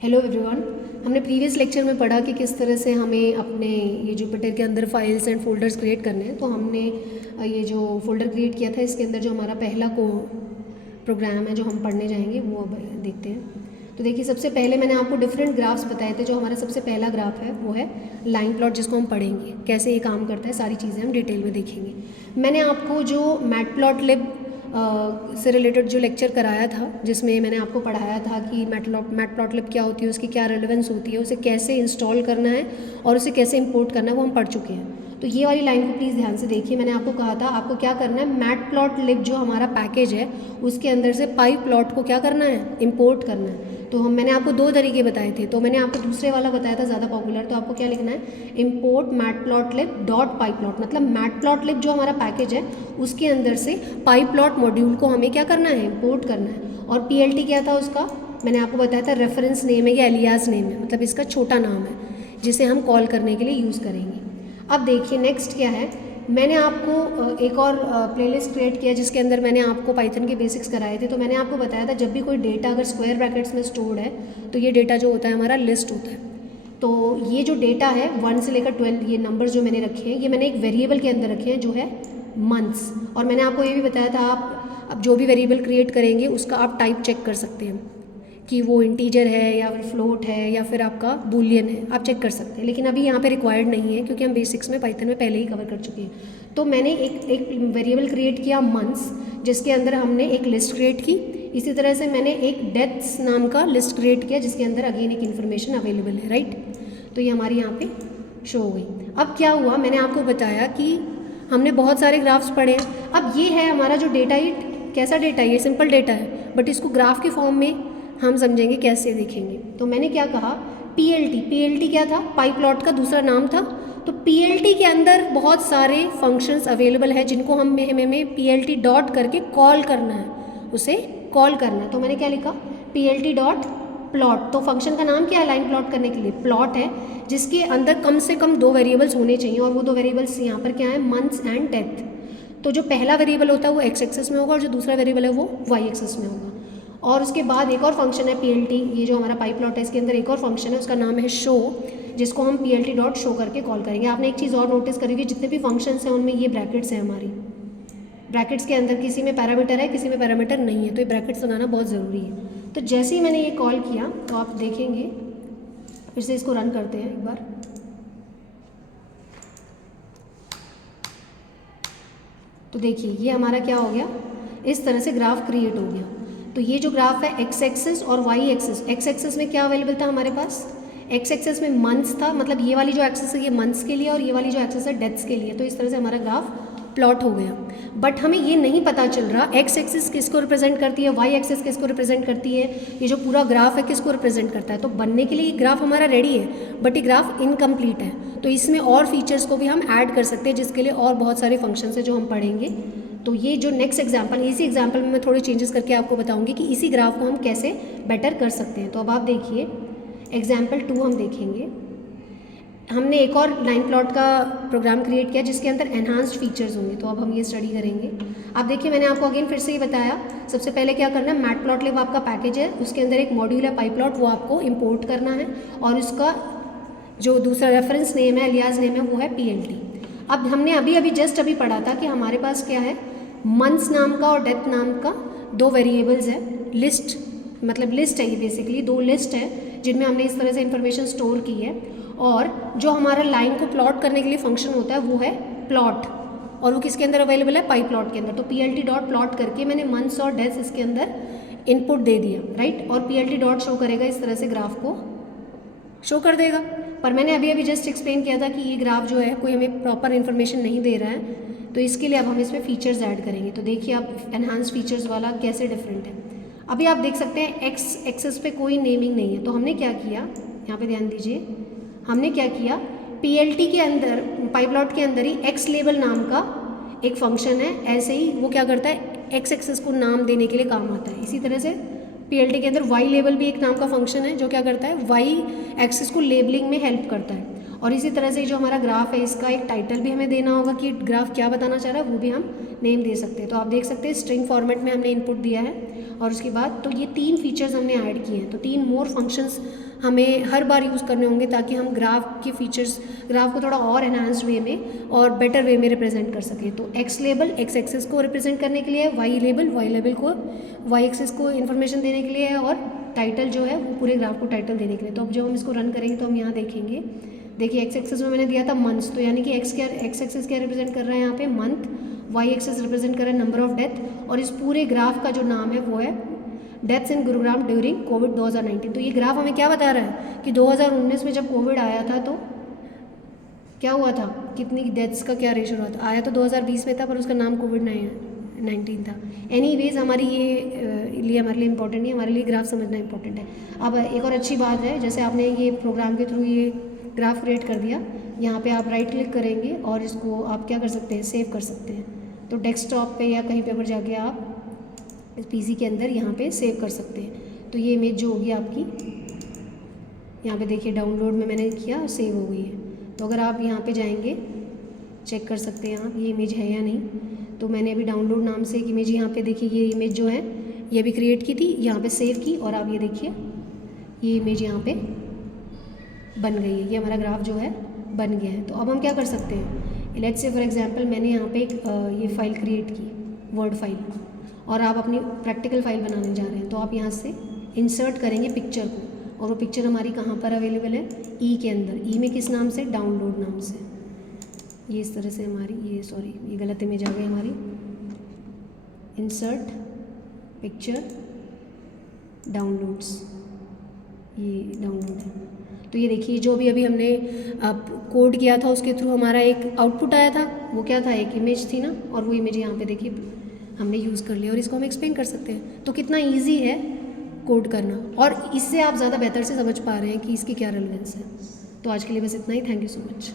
Hello everyone. हमने previous lecture में पढ़ा कि किस तरह से हमें अपने ये जुपिटर के अंदर फाइल्स एंड फोल्डर्स क्रिएट करने हैं। तो हमने ये जो फोल्डर क्रिएट किया था, इसके अंदर जो हमारा पहला प्रोग्राम है जो हम पढ़ने जाएंगे वो अब देखते हैं। तो देखिए, सबसे पहले मैंने आपको डिफरेंट ग्राफ्स बताए थे। जो हमारा सबसे पहला ग्राफ है वो है लाइन प्लॉट, जिसको हम पढ़ेंगे कैसे ये काम करता है, सारी चीज़ें हम डिटेल में देखेंगे। मैंने आपको जो मैटप्लॉटलिब से रिलेटेड जो लेक्चर कराया था, जिसमें मैंने आपको पढ़ाया था कि मैटप्लॉटलिब क्या होती है, उसकी क्या रेलेवेंस होती है, उसे कैसे इंस्टॉल करना है और उसे कैसे इंपोर्ट करना है, वो हम पढ़ चुके हैं। तो ये वाली लाइन को प्लीज़ ध्यान से देखिए। मैंने आपको कहा था आपको क्या करना है, मैटप्लॉटलिब जो हमारा पैकेज है उसके अंदर से पाई प्लॉट को क्या करना है, इंपोर्ट करना है। तो मैंने आपको दो तरीके बताए थे। तो मैंने आपको दूसरे वाला बताया था ज़्यादा पॉपुलर। तो आपको क्या लिखना है, इम्पोर्ट मैटप्लॉटलिब डॉट पाई प्लॉट। मतलब मैटप्लॉटलिब जो हमारा पैकेज है उसके अंदर से पाई प्लॉट मॉड्यूल को हमें क्या करना है, इंपोर्ट करना है। और पीएलटी क्या था उसका, मैंने आपको बताया था रेफरेंस नेम है या एलियास नेम है, मतलब इसका छोटा नाम है जिसे हम कॉल करने के लिए यूज़ करेंगे। अब देखिए नेक्स्ट क्या है, मैंने आपको एक और प्लेलिस्ट क्रिएट किया जिसके अंदर मैंने आपको पाइथन के बेसिक्स कराए थे। तो मैंने आपको बताया था जब भी कोई डेटा अगर स्क्वायर ब्रैकेट्स में स्टोर्ड है तो ये डेटा जो होता है हमारा लिस्ट होता है। तो ये जो डेटा है 1 से लेकर 12, ये नंबर्स जो मैंने रखे हैं ये मैंने एक वेरिएबल के अंदर रखे हैं जो है मंथ्स। और मैंने आपको ये भी बताया था आप अब जो भी वेरिएबल क्रिएट करेंगे उसका आप टाइप चेक कर सकते हैं कि वो इंटीजर है या फिर फ्लोट है या फिर आपका बूलियन है, आप चेक कर सकते हैं। लेकिन अभी यहाँ पे रिक्वायर्ड नहीं है क्योंकि हम बेसिक्स में पाइथन में पहले ही कवर कर चुके हैं। तो मैंने एक वेरिएबल क्रिएट किया मंथ्स, जिसके अंदर हमने एक लिस्ट क्रिएट की। इसी तरह से मैंने एक डेथ्स नाम का लिस्ट क्रिएट किया जिसके अंदर अगेन एक इन्फॉर्मेशन अवेलेबल है, राइट। तो ये हमारी यहाँ पे शो हो गई। अब क्या हुआ, मैंने आपको बताया कि हमने बहुत सारे ग्राफ्स पढ़े हैं। अब ये है हमारा जो डेटा, ये कैसा डेटा है, ये सिंपल डेटा है, बट इसको ग्राफ के फॉर्म में हम समझेंगे कैसे देखेंगे। तो मैंने क्या कहा, पीएलटी क्या था, पाई प्लॉट का दूसरा नाम था। तो पीएलटी के अंदर बहुत सारे फंक्शंस अवेलेबल है जिनको हमें पीएलटी डॉट करके कॉल करना है, उसे कॉल करना है। तो मैंने क्या लिखा, पीएलटी डॉट प्लॉट। तो फंक्शन का नाम क्या है, लाइन प्लॉट करने के लिए प्लॉट है, जिसके अंदर कम से कम 2 वेरिएबल्स होने चाहिए। और वो 2 वेरिएबल्स यहाँ पर क्या है, मंथ्स एंड डेथ। तो जो पहला वेरिएबल होता है वो एक्स एक्सेस में होगा और जो दूसरा वेरिएबल है वो वाई एक्सेस में होगा। और उसके बाद एक और फंक्शन है पीएलटी, ये जो हमारा पाई प्लॉट है इसके अंदर एक और फंक्शन है, उसका नाम है शो, जिसको हम पीएलटी डॉट शो करके कॉल करेंगे। आपने एक चीज़ और नोटिस करेंगे, जितने भी फंक्शंस हैं उनमें ये ब्रैकेट्स हैं हमारी। ब्रैकेट्स के अंदर किसी में पैरामीटर है, किसी में पैरामीटर नहीं है, तो ये ब्रैकेट्स लगाना बहुत ज़रूरी है। तो जैसे ही मैंने ये कॉल किया तो आप देखेंगे, फिर से इसको रन करते हैं एक बार। तो देखिए ये हमारा क्या हो गया, इस तरह से ग्राफ क्रिएट हो गया। तो ये जो ग्राफ है एक्स एक्सिस और वाई एक्सिस, एक्स एक्सिस में क्या अवेलेबल था हमारे पास, एक्स एक्सिस में मंथ्स था, मतलब ये वाली जो एक्सिस है ये मंथ्स के लिए और ये वाली जो एक्सिस है डेथ्स के लिए। तो इस तरह से हमारा ग्राफ प्लॉट हो गया। बट हमें ये नहीं पता चल रहा एक्स एक्सिस किसको रिप्रेजेंट करती है, वाई एक्सिस किसको रिप्रेजेंट करती है, ये जो पूरा ग्राफ है किसको रिप्रेजेंट करता है। तो बनने के लिए ये ग्राफ हमारा रेडी है, बट ये ग्राफ इनकम्प्लीट है। तो इसमें और फीचर्स को भी हम ऐड कर सकते हैं, जिसके लिए और बहुत सारे फंक्शंस है जो हम पढ़ेंगे। तो ये जो नेक्स्ट एग्जाम्पल, इसी एग्जाम्पल में मैं थोड़े चेंजेस करके आपको बताऊंगी कि इसी ग्राफ को हम कैसे बेटर कर सकते हैं। तो अब आप देखिए एग्जाम्पल 2 हम देखेंगे। हमने एक और लाइन प्लॉट का प्रोग्राम क्रिएट किया जिसके अंदर एनहांस्ड फीचर्स होंगे। तो अब हम ये स्टडी करेंगे। आप देखिए मैंने आपको अगेन फिर से ही बताया, सबसे पहले क्या करना है, मैटप्लॉटलिब आपका पैकेज है, उसके अंदर एक मॉड्यूल है पाई प्लॉट, वो आपको इंपोर्ट करना है और उसका जो दूसरा रेफरेंस नेम है, एलियास नेम है, वो है पीएलटी। अब हमने अभी जस्ट पढ़ा था कि हमारे पास क्या है, मंथ्स नाम का और डेथ नाम का 2 वेरिएबल्स है। लिस्ट मतलब लिस्ट है, ये बेसिकली 2 लिस्ट है जिनमें हमने इस तरह से इंफॉर्मेशन स्टोर की है। और जो हमारा लाइन को प्लॉट करने के लिए फंक्शन होता है वो है प्लॉट, और वो किसके अंदर अवेलेबल है, पाई प्लॉट के अंदर। तो पीएलटी डॉट प्लॉट करके मैंने मंथ्स और डेथ्स इसके अंदर इनपुट दे दिया, राइट। और पीएलटी डॉट शो करेगा, इस तरह से ग्राफ को शो कर देगा। पर मैंने अभी जस्ट एक्सप्लेन किया था कि ये ग्राफ जो है कोई हमें प्रॉपर इन्फॉर्मेशन नहीं दे रहा है, तो इसके लिए अब हम इसमें फीचर्स ऐड करेंगे। तो देखिए आप एनहांस फीचर्स वाला कैसे डिफरेंट है। अभी आप देख सकते हैं एक्स एक्सेस पे कोई नेमिंग नहीं है। तो हमने क्या किया, यहाँ पे ध्यान दीजिए, हमने क्या किया, पीएलटी के अंदर पाई प्लॉट के अंदर ही एक्स लेबल नाम का एक फंक्शन है, ऐसे ही वो क्या करता है, एक्स एक्सेस को नाम देने के लिए काम आता है। इसी तरह से पीएलटी के अंदर वाई लेबल भी एक नाम का फंक्शन है जो क्या करता है, वाई एक्सिस को लेबलिंग में हेल्प करता है। और इसी तरह से जो हमारा ग्राफ है इसका एक टाइटल भी हमें देना होगा कि ग्राफ क्या बताना चाह रहा है, वो भी हम नेम दे सकते हैं। तो आप देख सकते हैं स्ट्रिंग फॉर्मेट में हमने इनपुट दिया है और उसके बाद तो ये 3 फीचर्स हमने ऐड किए हैं। तो 3 मोर फंक्शंस हमें हर बार यूज़ करने होंगे ताकि हम ग्राफ के फीचर्स, ग्राफ को थोड़ा और एनहांस्ड वे में और बेटर वे में रिप्रेजेंट कर सकें। तो एक्स लेबल एक्स एक्सिस को रिप्रेजेंट करने के लिए, वाई लेबल को वाई एक्सिस को इन्फॉर्मेशन देने के लिए है, और टाइटल जो है वो पूरे ग्राफ को टाइटल देने के लिए। तो अब जब हम इसको रन करेंगे तो हम यहाँ देखेंगे, देखिए एक्स एक्सिस में मैंने दिया था मंथ्स, तो यानी कि एक्स एक्सिस क्या रिप्रेजेंट कर रहा है यहाँ पे मंथ, वाई एक्सिस रिप्रेजेंट कर रहा है नंबर ऑफ डेथ, और इस पूरे ग्राफ का जो नाम है वो है deaths in Gurugram during Covid 2019। तो ये ग्राफ हमें क्या बता रहा है कि 2019 में जब कोविड आया था तो क्या हुआ था, कितनी डेथ्स का क्या रेशो हुआ था। आया तो 2020 में था पर उसका नाम कोविड-19 था। एनीवेज हमारी ये लिए हमारे लिए इम्पोर्टेंट नहीं, हमारे लिए ग्राफ समझना इंपॉर्टेंट है। अब एक और अच्छी बात है, जैसे आपने ये प्रोग्राम के थ्रू ये ग्राफ क्रिएट कर दिया, यहाँ पे आप राइट क्लिक करेंगे और इसको आप क्या कर सकते हैं, सेव कर सकते हैं। तो डेस्कटॉप पे या कहीं पे पर जाके आप इस पीसी के अंदर यहाँ पे सेव कर सकते हैं। तो ये इमेज जो होगी आपकी, यहाँ पे देखिए डाउनलोड में मैंने किया और सेव हो गई है। तो अगर आप यहाँ पे जाएंगे चेक कर सकते हैं आप ये इमेज है या नहीं। तो मैंने अभी डाउनलोड नाम से एक इमेज यहाँ पे देखिए, ये इमेज जो है ये भी क्रिएट की थी, यहाँ पे सेव की, और आप ये देखिए ये इमेज यहाँ पे बन गई है, ये हमारा ग्राफ जो है बन गया है। तो अब हम क्या कर सकते हैं, लेट्स से फॉर एग्जांपल मैंने यहाँ पे एक ये फाइल क्रिएट की, वर्ड फाइल, और आप अपनी प्रैक्टिकल फाइल बनाने जा रहे हैं। तो आप यहाँ से इंसर्ट करेंगे पिक्चर को, और वो पिक्चर हमारी कहाँ पर अवेलेबल है, ई के अंदर। ई में किस नाम से, डाउनलोड नाम से। ये इस तरह से हमारी ये गलत इमेज आ गई हमारी। इंसर्ट पिक्चर डाउनलोड्स, ये डाउनलोड है। तो ये देखिए जो भी अभी हमने कोड किया था उसके थ्रू हमारा एक आउटपुट आया था, वो क्या था, एक इमेज थी ना, और वो इमेज यहाँ पे देखिए हमने यूज़ कर लिया और इसको हम एक्सप्लेन कर सकते हैं। तो कितना ईजी है कोड करना, और इससे आप ज़्यादा बेहतर से समझ पा रहे हैं कि इसकी क्या रेलेवेंस है। तो आज के लिए बस इतना ही। Thank you so much.